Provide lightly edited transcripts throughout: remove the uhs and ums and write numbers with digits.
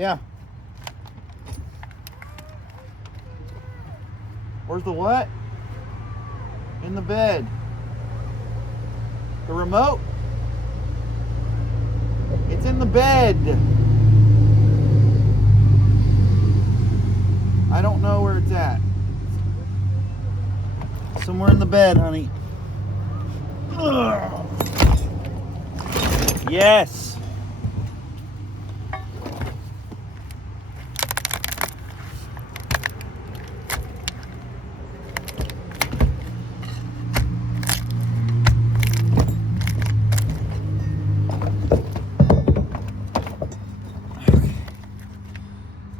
Yeah. Where's the what? In the bed. The remote? It's in the bed. I don't know where it's at. Somewhere in the bed, honey. Ugh. Yes.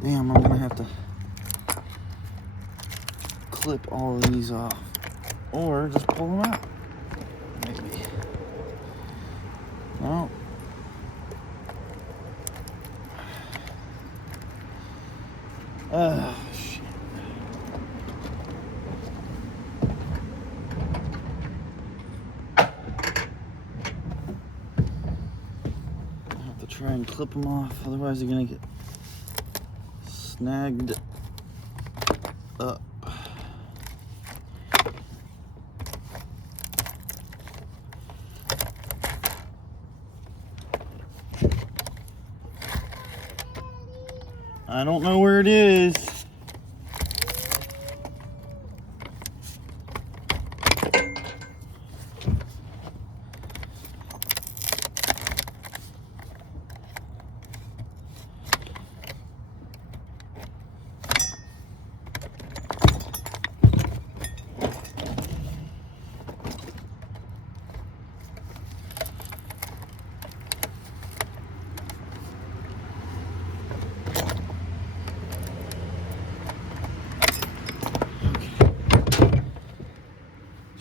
Damn, I'm gonna have to clip all of these off. Or just pull them out. Maybe. No. Shit. I have to try and clip them off, otherwise they're gonna get snagged up. I don't know where it is.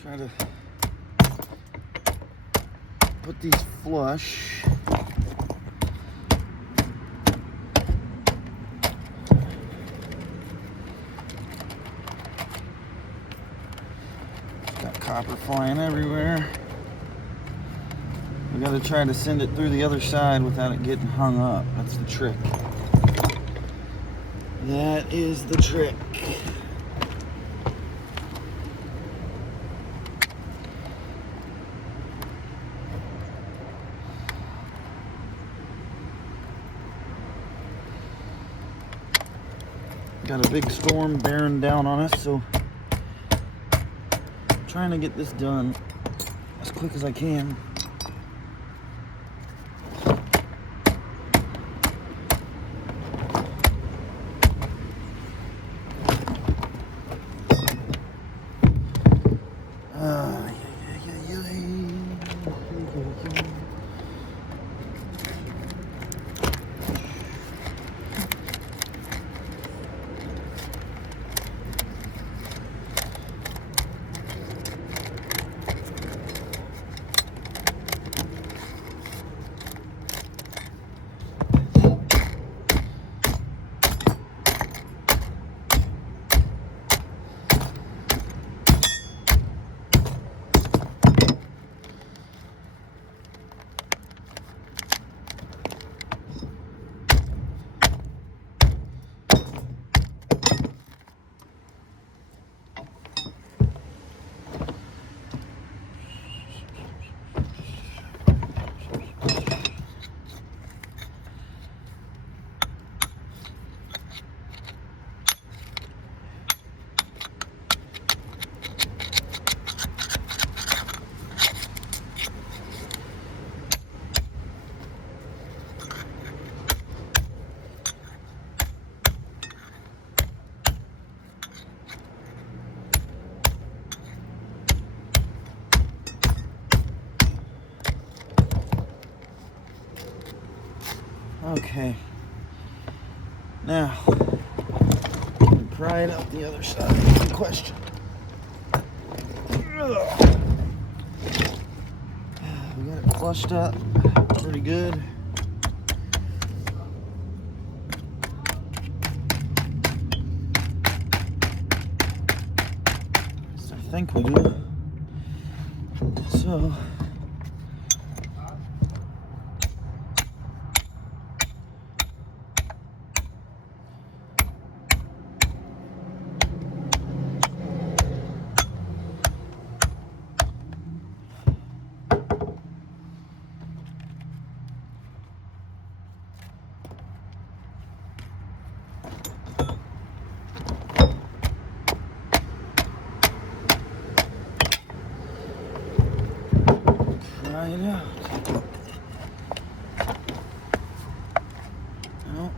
Try to put these flush. Got copper flying everywhere. We gotta try to send it through the other side without it getting hung up. That's the trick. That is the trick. Got a big storm bearing down on us, so I'm trying to get this done as quick as I can. Okay, now pry it out the other side. Good question. Ugh. We got it flushed up pretty good. I think we do. So try it out. No.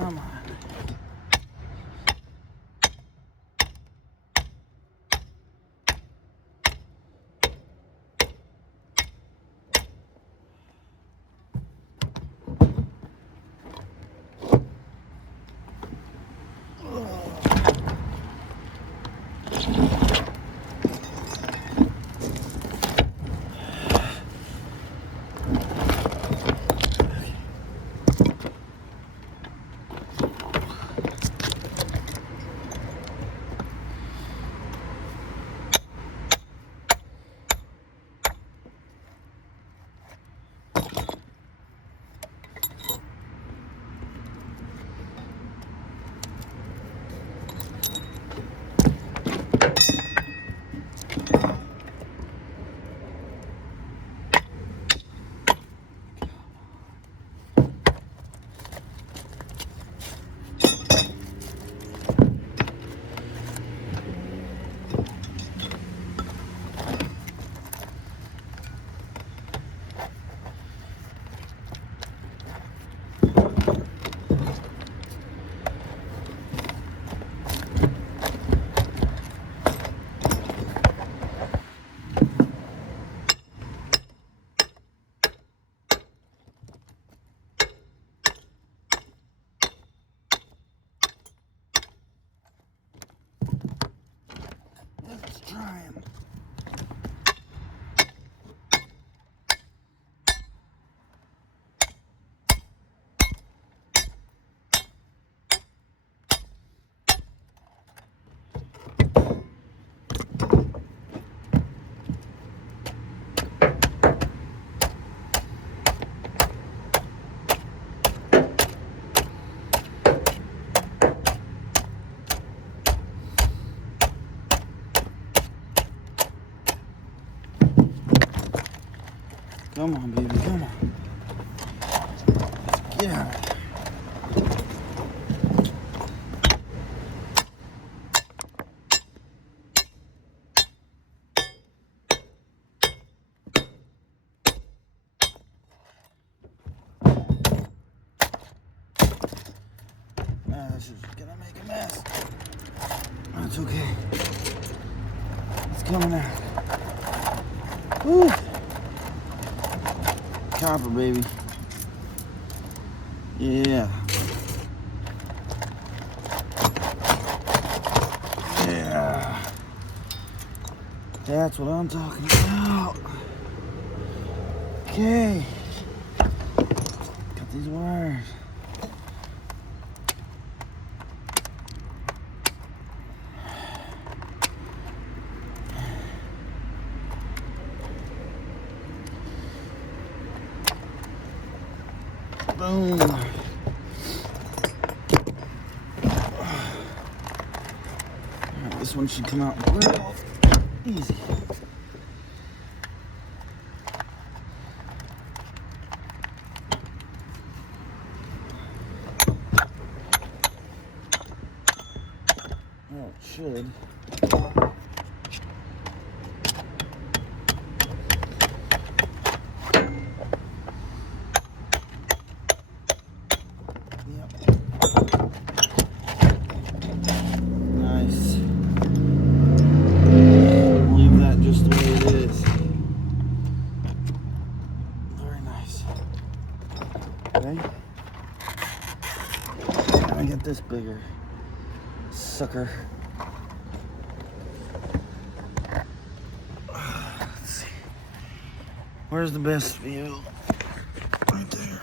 Come on. Let's try him. Come on, baby, come on. Yeah. This is gonna make a mess. That's okay. It's coming out. Woo. Copper, baby. Yeah. Yeah. That's what I'm talking about. Okay. Got these wires. Boom. This one should come out real easy. Well, it should. Okay. Let me get this bigger sucker. Where's the best view? Right there.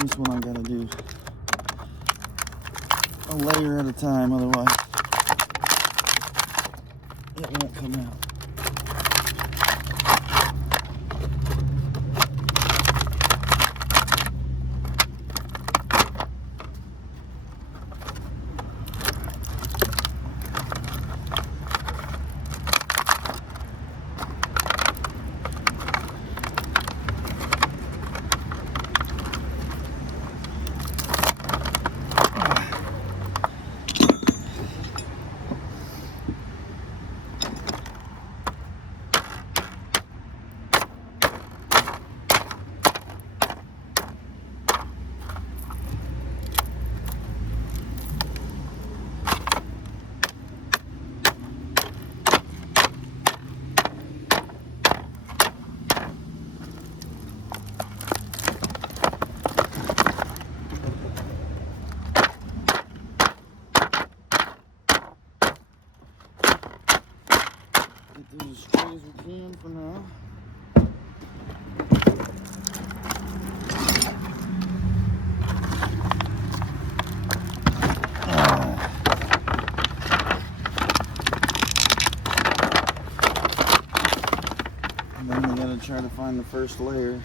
This one I gotta do a layer at a time, otherwise it won't come out. Get these as straight as we can for now. And then we gotta try to find the first layer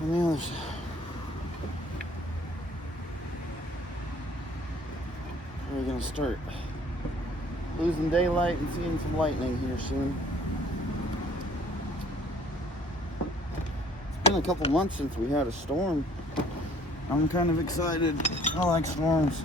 on the other side. We're gonna start losing daylight and seeing some lightning here soon. It's been a couple months since we had a storm. I'm kind of excited. I like storms.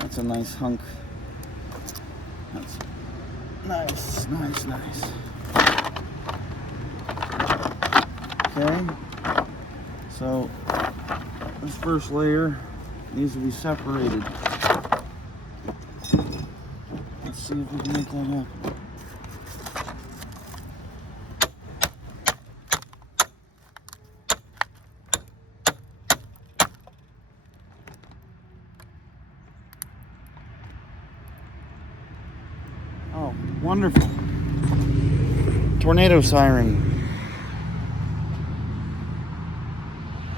That's a nice hunk. That's nice, nice, nice. Okay, so this first layer needs to be separated. Let's see if we can make that happen. Oh, wonderful. Tornado siren.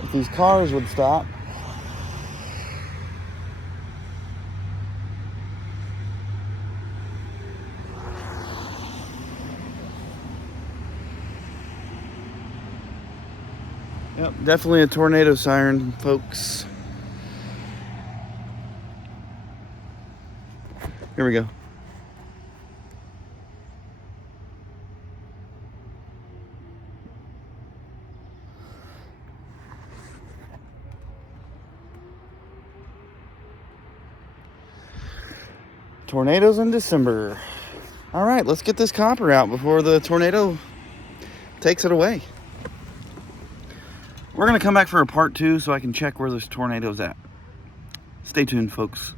If these cars would stop. Yep, definitely a tornado siren, folks. Here we go. Tornadoes in December. All right, let's get this copper out before the tornado takes it away. We're gonna come back for a part 2 so I can check where this tornado's at. Stay tuned, folks.